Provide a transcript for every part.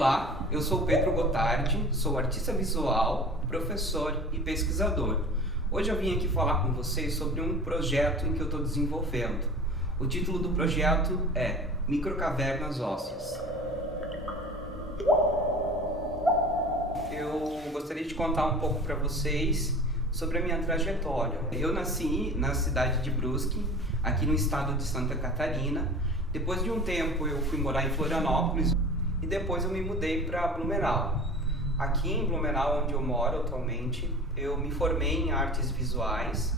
Olá, eu sou Pedro Gotardi, sou artista visual, professor e pesquisador. Hoje eu vim aqui falar com vocês sobre um projeto em que eu estou desenvolvendo. O título do projeto é Microcavernas Ósseas. Eu gostaria de contar um pouco para vocês sobre a minha trajetória. Eu nasci na cidade de Brusque, aqui no estado de Santa Catarina. Depois de um tempo eu fui morar em Florianópolis e depois eu me mudei para Blumenau. Aqui em Blumenau, onde eu moro atualmente, eu me formei em artes visuais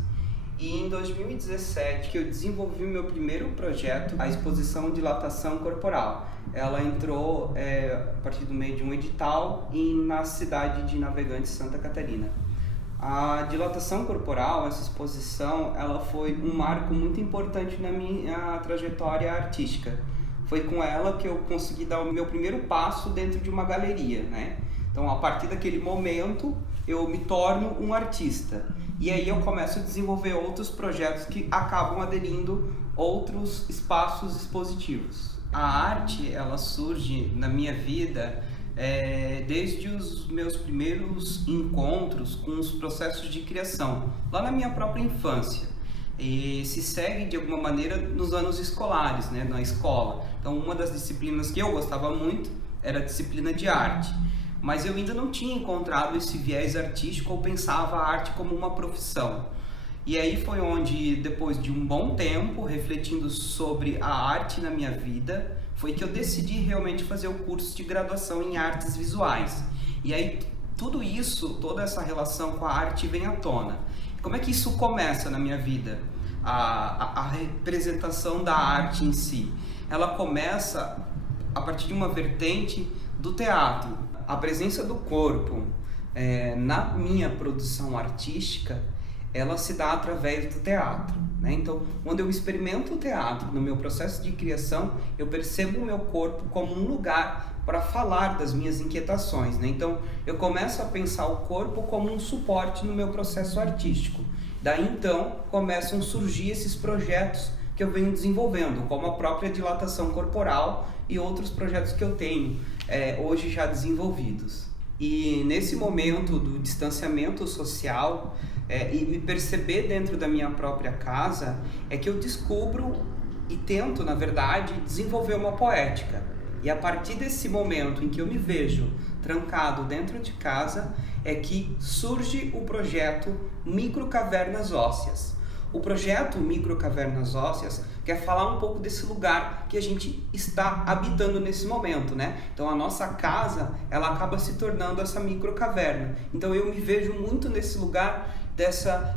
e em 2017 que eu desenvolvi o meu primeiro projeto, a exposição Dilatação Corporal. Ela entrou a partir do meio de um edital na cidade de Navegantes, Santa Catarina. A dilatação corporal, essa exposição, ela foi um marco muito importante na minha trajetória artística. Foi com ela que eu consegui dar o meu primeiro passo dentro de uma galeria, né? Então, a partir daquele momento, eu me torno um artista. E aí eu começo a desenvolver outros projetos que acabam aderindo outros espaços expositivos. A arte, ela surge na minha vida desde os meus primeiros encontros com os processos de criação, lá na minha própria infância. E se segue de alguma maneira nos anos escolares, né, na escola. Então, uma das disciplinas que eu gostava muito era a disciplina de arte, mas eu ainda não tinha encontrado esse viés artístico ou pensava a arte como uma profissão. E aí foi onde, depois de um bom tempo, refletindo sobre a arte na minha vida, foi que eu decidi realmente fazer o curso de graduação em artes visuais. E aí tudo isso, toda essa relação com a arte vem à tona. Como é que isso começa na minha vida? A representação da arte em si. Ela começa a partir de uma vertente do teatro. A presença do corpo na minha produção artística, ela se dá através do teatro, né? Então, quando eu experimento o teatro no meu processo de criação, eu percebo o meu corpo como um lugar para falar das minhas inquietações, né? Então, eu começo a pensar o corpo como um suporte no meu processo artístico. Daí, então, começam a surgir esses projetos que eu venho desenvolvendo, como a própria dilatação corporal e outros projetos que eu tenho hoje já desenvolvidos. E nesse momento do distanciamento social e me perceber dentro da minha própria casa, é que eu descubro e tento, na verdade, desenvolver uma poética. E a partir desse momento em que eu me vejo trancado dentro de casa, é que surge o projeto Microcavernas Ósseas. O projeto Microcavernas Ósseas quer falar um pouco desse lugar que a gente está habitando nesse momento, né? Então a nossa casa, ela acaba se tornando essa microcaverna. Então eu me vejo muito nesse lugar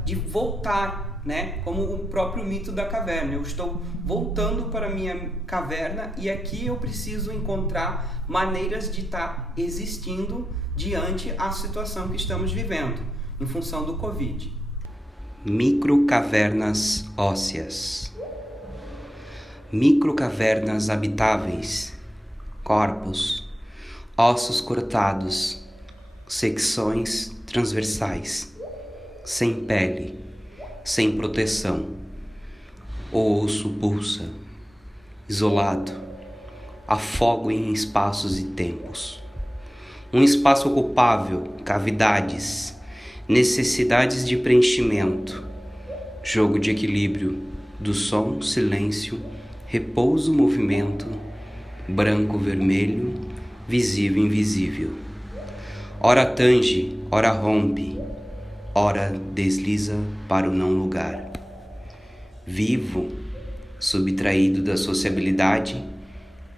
de voltar, né? Como o próprio mito da caverna. Eu estou voltando para a minha caverna e aqui eu preciso encontrar maneiras de estar existindo diante a situação que estamos vivendo, em função do Covid. Microcavernas ósseas. Microcavernas habitáveis, corpos, ossos cortados, secções transversais, sem pele, sem proteção. O osso pulsa, isolado, afogo em espaços e tempos. Um espaço ocupável, cavidades, necessidades de preenchimento, jogo de equilíbrio do som, silêncio, repouso, movimento, branco, vermelho, visível, invisível. Ora tange, ora rompe, ora desliza para o não lugar. Vivo, subtraído da sociabilidade,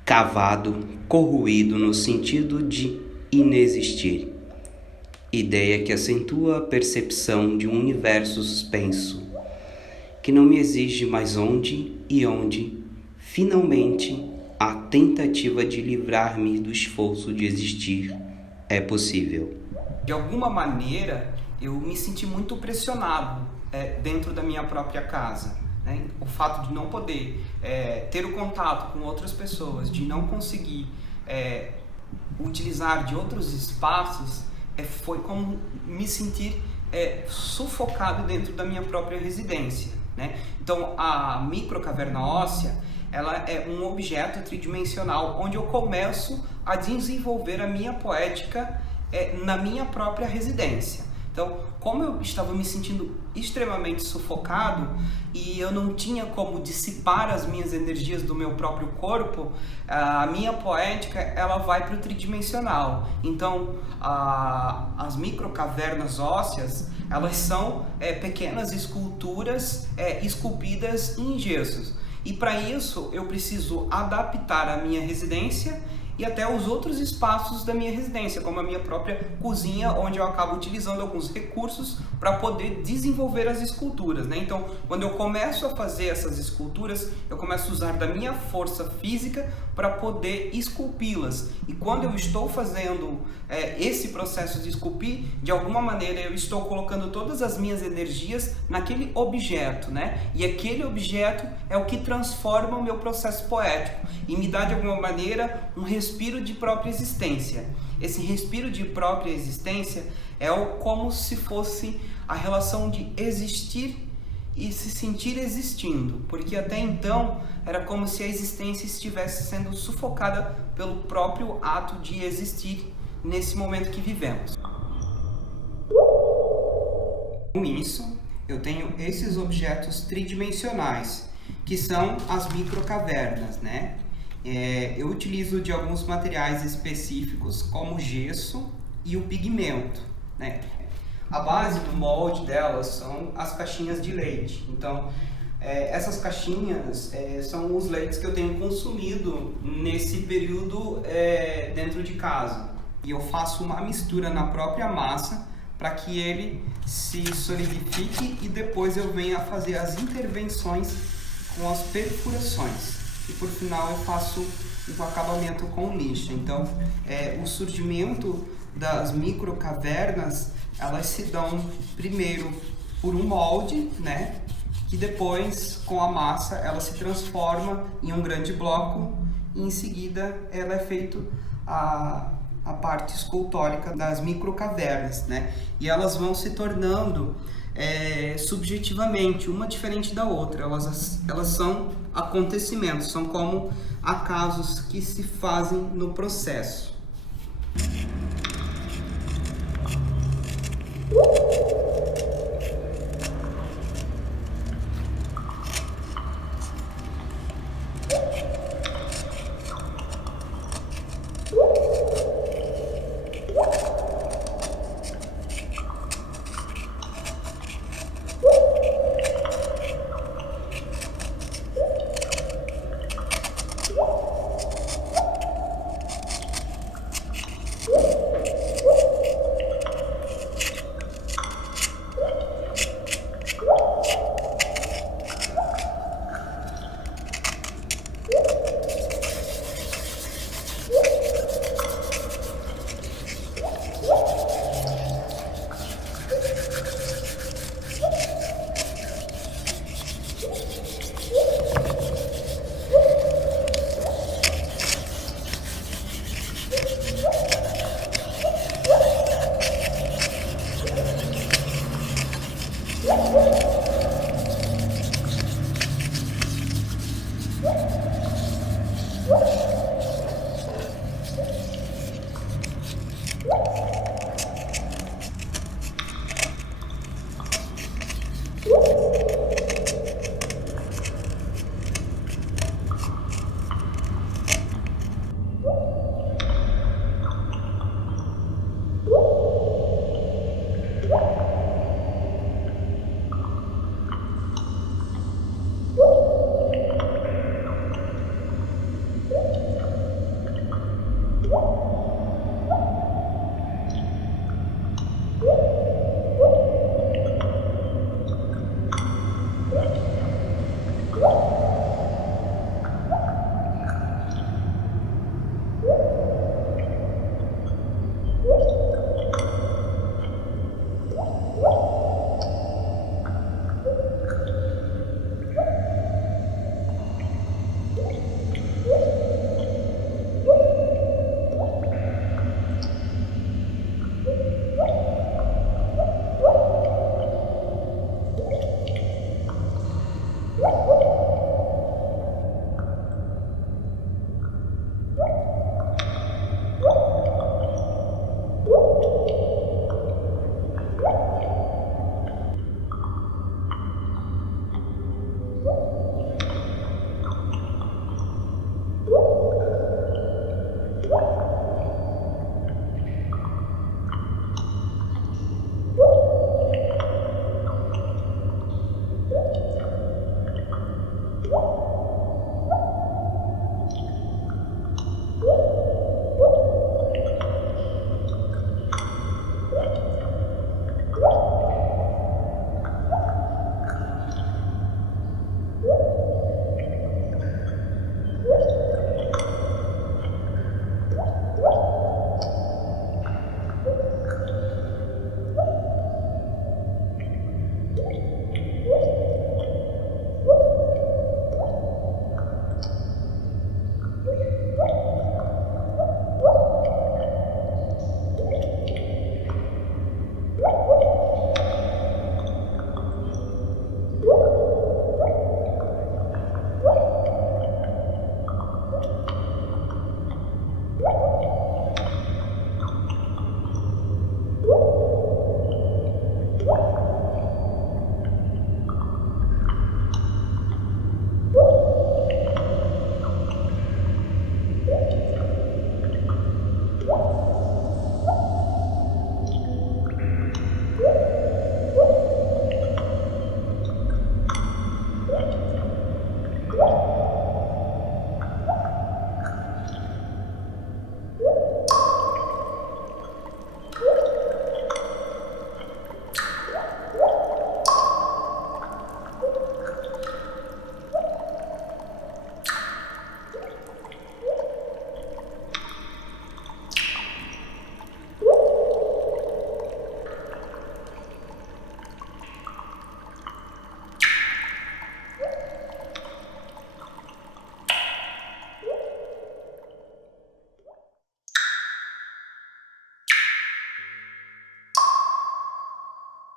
cavado, corroído no sentido de inexistir. Ideia que acentua a percepção de um universo suspenso, que não me exige mais onde, finalmente, a tentativa de livrar-me do esforço de existir é possível. De alguma maneira, eu me senti muito pressionado dentro da minha própria casa, né? O fato de não poder ter o contato com outras pessoas, de não conseguir utilizar de outros espaços, foi como me sentir sufocado dentro da minha própria residência, né? Então, a microcaverna óssea, ela é um objeto tridimensional onde eu começo a desenvolver a minha poética na minha própria residência. Então, como eu estava me sentindo extremamente sufocado e eu não tinha como dissipar as minhas energias do meu próprio corpo, a minha poética ela vai para o tridimensional. Então, as microcavernas ósseas, elas são pequenas esculturas esculpidas em gessos. E para isso eu preciso adaptar a minha residência e até os outros espaços da minha residência, como a minha própria cozinha, onde eu acabo utilizando alguns recursos para poder desenvolver as esculturas, né? Então, quando eu começo a fazer essas esculturas, eu começo a usar da minha força física para poder esculpi-las. E quando eu estou fazendo esse processo de esculpir, de alguma maneira eu estou colocando todas as minhas energias naquele objeto, né? E aquele objeto é o que transforma o meu processo poético e me dá de alguma maneira um respiro de própria existência. Esse respiro de própria existência é como se fosse a relação de existir e se sentir existindo, porque até então era como se a existência estivesse sendo sufocada pelo próprio ato de existir nesse momento que vivemos. Com isso, eu tenho esses objetos tridimensionais, que são as microcavernas, né? Eu utilizo de alguns materiais específicos, como o gesso e o pigmento, né? A base do molde delas são as caixinhas de leite. Então, essas caixinhas são os leites que eu tenho consumido nesse período dentro de casa. E eu faço uma mistura na própria massa para que ele se solidifique e depois eu venha a fazer as intervenções com as perfurações. E por final eu faço o acabamento com lixa. Então, o surgimento das microcavernas, elas se dão primeiro por um molde, né? Que depois, com a massa, ela se transforma em um grande bloco e em seguida ela é feito a parte escultórica das microcavernas, né? E elas vão se tornando subjetivamente, uma diferente da outra. Elas são acontecimentos, são como acasos que se fazem no processo.